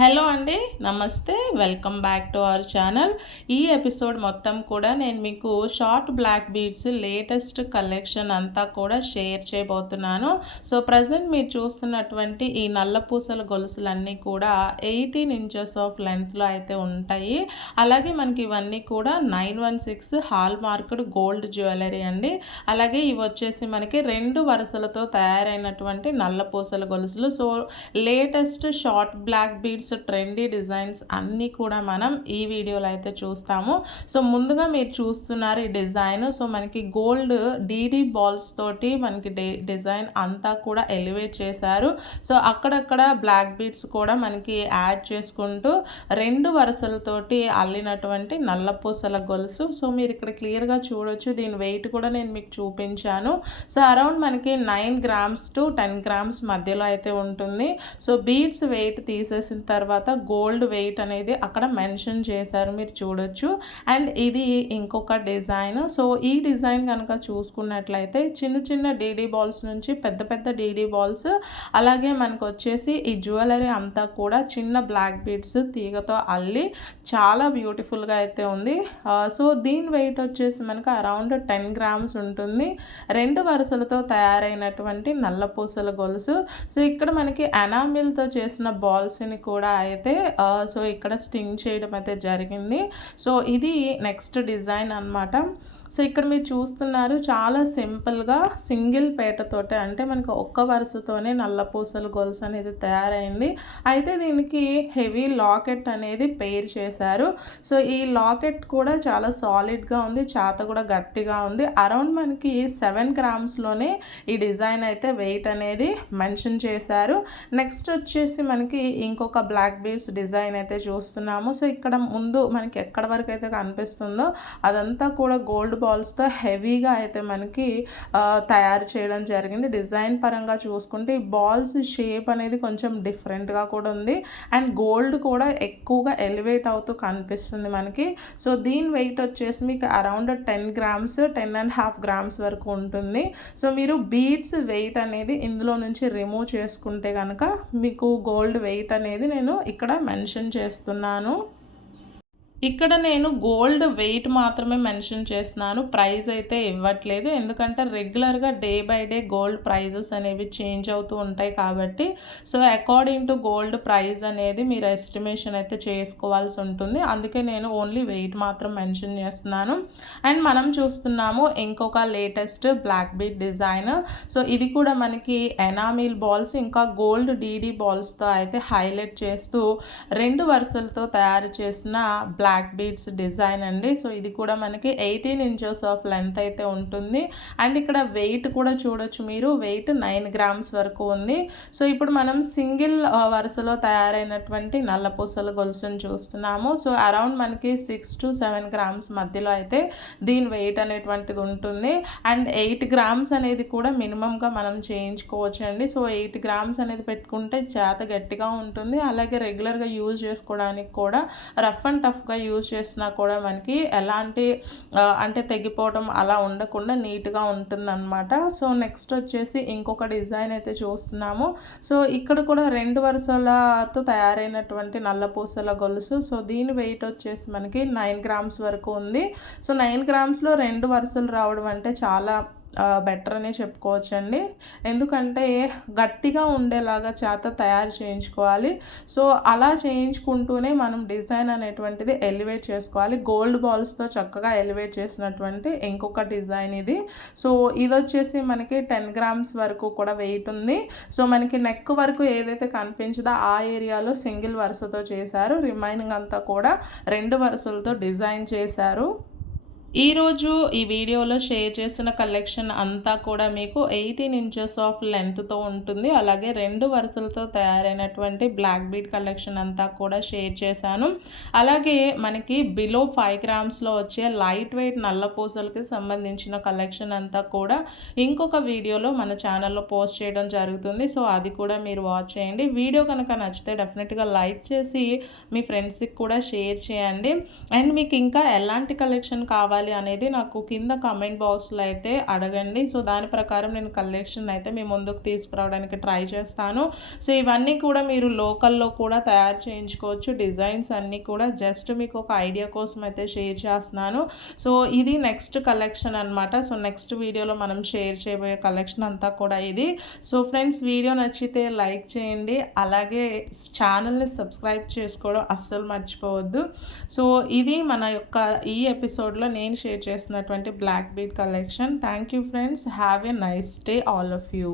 Hello అండి, నమస్తే. Welcome back to our channel. ఈ ఎపిసోడ్ మొత్తం కూడా నేను మీకు short black beads latest collection అంతా కూడా షేర్ చేయబోతున్నాను. సో ప్రజెంట్ మీరు చూస్తున్నటువంటి ఈ నల్ల పూసల గొలుసులన్నీ కూడా 18 ఇంచెస్ ఆఫ్ లెంత్లో అయితే ఉంటాయి. అలాగే మనకి ఇవన్నీ కూడా 916 హాల్ మార్క్డ్ గోల్డ్ జ్యువెలరీ అండి. అలాగే ఇవి వచ్చేసి మనకి 2 వరుసలతో తయారైనటువంటి నల్ల పూసల గొలుసులు. So latest short black beads trendy designs అన్నీ కూడా మనం ఈ వీడియోలో అయితే చూస్తాము. సో ముందుగా మీరు చూస్తున్నారు ఈ డిజైన్. సో మనకి గోల్డ్ డీడీ బాల్స్ తోటి మనకి డిజైన్ అంతా కూడా ఎలివేట్ చేశారు. సో అక్కడక్కడ బ్లాక్ బీడ్స్ కూడా మనకి యాడ్ చేసుకుంటూ 2 వరుసలతోటి అల్లినటువంటి నల్ల పూసల గొలుసు. సో మీరు ఇక్కడ క్లియర్గా చూడొచ్చు. దీని వెయిట్ కూడా నేను మీకు చూపించాను. సో అరౌండ్ మనకి 9 గ్రామ్స్ టు 10 గ్రామ్స్ మధ్యలో అయితే ఉంటుంది. సో బీడ్స్ వెయిట్ తీసేసిన తర్వాత గోల్డ్ వెయిట్ అనేది అక్కడ మెన్షన్ చేశారు, మీరు చూడొచ్చు. అండ్ ఇది ఇంకొక డిజైన్. సో ఈ డిజైన్ కనుక చూసుకున్నట్లయితే చిన్న చిన్న డీడీ బాల్స్ నుంచి పెద్ద పెద్ద డీడీ బాల్స్, అలాగే మనకు వచ్చేసి ఈ జ్యువెలరీ అంతా కూడా చిన్న బ్లాక్ బీడ్స్ తీగతో అల్లి చాలా బ్యూటిఫుల్గా అయితే ఉంది. సో దీని వెయిట్ వచ్చేసి మనకు అరౌండ్ 10 గ్రామ్స్ ఉంటుంది. 2 వరుసలతో తయారైనటువంటి నల్ల పూసల గొలుసు. సో ఇక్కడ మనకి ఎనామిల్తో చేసిన బాల్స్ని కూడా అయితే సో ఇక్కడ స్టింగ్ చేయడం అయితే జరిగింది. సో ఇది నెక్స్ట్ డిజైన్ అన్నమాట. సో ఇక్కడ మీరు చూస్తున్నారు, చాలా సింపుల్గా సింగిల్ పేటతోటే, అంటే మనకు ఒక్క వరుసతోనే నల్ల పూసల గొలుసు అనేది తయారైంది. అయితే దీనికి హెవీ లాకెట్ అనేది పెయిర్ చేశారు. సో ఈ లాకెట్ కూడా చాలా సాలిడ్గా ఉంది, చేత కూడా గట్టిగా ఉంది. అరౌండ్ మనకి 7 గ్రామ్స్లోనే ఈ డిజైన్ అయితే వెయిట్ అనేది మెన్షన్ చేశారు. నెక్స్ట్ వచ్చేసి మనకి ఇంకొక బ్లాక్ బీడ్స్ డిజైన్ అయితే చూస్తున్నాము. సో ఇక్కడ ముందు మనకి ఎక్కడ వరకు అయితే కనిపిస్తుందో అదంతా కూడా గోల్డ్ బాల్స్తో హెవీగా అయితే మనకి తయారు చేయడం జరిగింది. డిజైన్ పరంగా చూసుకుంటే ఈ బాల్స్ షేప్ అనేది కొంచెం డిఫరెంట్గా కూడా ఉంది. అండ్ గోల్డ్ కూడా ఎక్కువగా ఎలివేట్ అవుతూ కనిపిస్తుంది మనకి. సో దీని వెయిట్ వచ్చేసి మీకు అరౌండ్ 10 గ్రామ్స్ 10.5 గ్రామ్స్ వరకు ఉంటుంది. సో మీరు బీడ్స్ వెయిట్ అనేది ఇందులో నుంచి రిమూవ్ చేసుకుంటే కనుక మీకు గోల్డ్ వెయిట్ అనేది నేను ఇక్కడ మెన్షన్ చేస్తున్నాను. ఇక్కడ నేను గోల్డ్ వెయిట్ మాత్రమే మెన్షన్ చేస్తున్నాను, ప్రైస్ అయితే ఇవ్వట్లేదు. ఎందుకంటే రెగ్యులర్గా day by day gold prices అనేవి చేంజ్ అవుతూ ఉంటాయి కాబట్టి so according to gold price అనేది మీరు ఎస్టిమేషన్ అయితే చేసుకోవాల్సి ఉంటుంది. అందుకే నేను ఓన్లీ వెయిట్ మాత్రం మెన్షన్ చేస్తున్నాను. అండ్ మనం చూస్తున్నాము ఇంకొక latest black bead design. So ఇది కూడా మనకి ఎనామిల్ బాల్స్ ఇంకా గోల్డ్ డీడీ బాల్స్తో అయితే హైలైట్ చేస్తూ 2 వరుసలతో తయారు చేసిన బ్లాక్ బీడ్స్ డిజైన్ అండి. సో ఇది కూడా మనకి 18 ఇంచెస్ ఆఫ్ లెంత్ అయితే ఉంటుంది. అండ్ ఇక్కడ వెయిట్ కూడా చూడొచ్చు మీరు, వెయిట్ 9 గ్రామ్స్ వరకు ఉంది. సో ఇప్పుడు మనం సింగిల్ వరుసలో తయారైనటువంటి నల్ల పూసల గొలుసును చూస్తున్నాము. సో అరౌండ్ మనకి 6 to 7 గ్రామ్స్ మధ్యలో అయితే దీని వెయిట్ అనేటువంటిది ఉంటుంది. అండ్ 8 గ్రామ్స్ అనేది కూడా మినిమంగా మనం చేయించుకోవచ్చు అండి. సో 8 గ్రామ్స్ అనేది పెట్టుకుంటే చేత గట్టిగా ఉంటుంది. అలాగే రెగ్యులర్గా యూజ్ చేసుకోవడానికి కూడా రఫ్ అండ్ టఫ్గా యూజ్ చేసినా కూడా మనకి ఎలాంటి అంటే తెగిపోవడం అలా ఉండకుండా నీట్గా ఉంటుందన్నమాట. సో నెక్స్ట్ వచ్చేసి ఇంకొక డిజైన్ అయితే చూస్తున్నాము. సో ఇక్కడ కూడా 2 వరుసలతో తయారైనటువంటి నల్ల పూసల గొలుసు. సో దీని వెయిట్ వచ్చేసి మనకి 9 గ్రామ్స్ వరకు ఉంది. సో 9 గ్రామ్స్లో 2 వరుసలు రావడం అంటే చాలా బెటర్ అనే చెప్పుకోవచ్చండి. ఎందుకంటే గట్టిగా ఉండేలాగా చేత తయారు చేయించుకోవాలి. సో అలా చేయించుకుంటూనే మనం డిజైన్ అనేటువంటిది ఎలివేట్ చేసుకోవాలి. గోల్డ్ బాల్స్తో చక్కగా ఎలివేట్ చేసినటువంటి ఇంకొక డిజైన్ ఇది. సో ఇది వచ్చేసి మనకి 10 గ్రామ్స్ వరకు కూడా వెయిట్ ఉంది. సో మనకి నెక్ వరకు ఏదైతే కనిపించదో ఆ ఏరియాలో సింగిల్ వరుసతో చేశారు, రిమైనింగ్ అంతా కూడా 2 వరుసలతో డిజైన్ చేశారు. ఈరోజు ఈ వీడియోలో షేర్ చేసిన కలెక్షన్ అంతా కూడా మీకు 18 ఇంచెస్ ఆఫ్ లెంత్తో ఉంటుంది. అలాగే 2 వరుసలతో తయారైనటువంటి బ్లాక్ బీడ్ కలెక్షన్ అంతా కూడా షేర్ చేశాను. అలాగే మనకి బిలో 5 గ్రామ్స్లో వచ్చే లైట్ వెయిట్ నల్ల పూసలకి సంబంధించిన కలెక్షన్ అంతా కూడా ఇంకొక వీడియోలో మన ఛానల్లో పోస్ట్ చేయడం జరుగుతుంది. సో అది కూడా మీరు వాచ్ చేయండి. వీడియో కనుక నచ్చితే డెఫినెట్గా లైక్ చేసి మీ ఫ్రెండ్స్కి కూడా షేర్ చేయండి. అండ్ మీకు ఇంకా ఎలాంటి కలెక్షన్ కావాలి కావాలి అనేది నాకు కింద కామెంట్ బాక్స్లో అయితే అడగండి. సో దాని ప్రకారం నేను కలెక్షన్ అయితే మీ ముందుకు తీసుకురావడానికి ట్రై చేస్తాను. సో ఇవన్నీ కూడా మీరు లోకల్లో కూడా తయారు చేయించుకోవచ్చు. డిజైన్స్ అన్నీ కూడా జస్ట్ మీకు ఒక ఐడియా కోసం అయితే షేర్ చేస్తున్నాను. సో ఇది నెక్స్ట్ కలెక్షన్ అనమాట. సో నెక్స్ట్ వీడియోలో మనం షేర్ చేయబోయే కలెక్షన్ అంతా కూడా ఇది. సో ఫ్రెండ్స్, వీడియో నచ్చితే లైక్ చేయండి, అలాగే ఛానల్ని సబ్స్క్రైబ్ చేసుకోవడం అస్సలు మర్చిపోవద్దు. సో ఇది మన యొక్క ఈ ఎపిసోడ్లో నేను షేర్ చేస్తున్నటువంటి black bead collection. Thank you friends. Have a nice day all of you.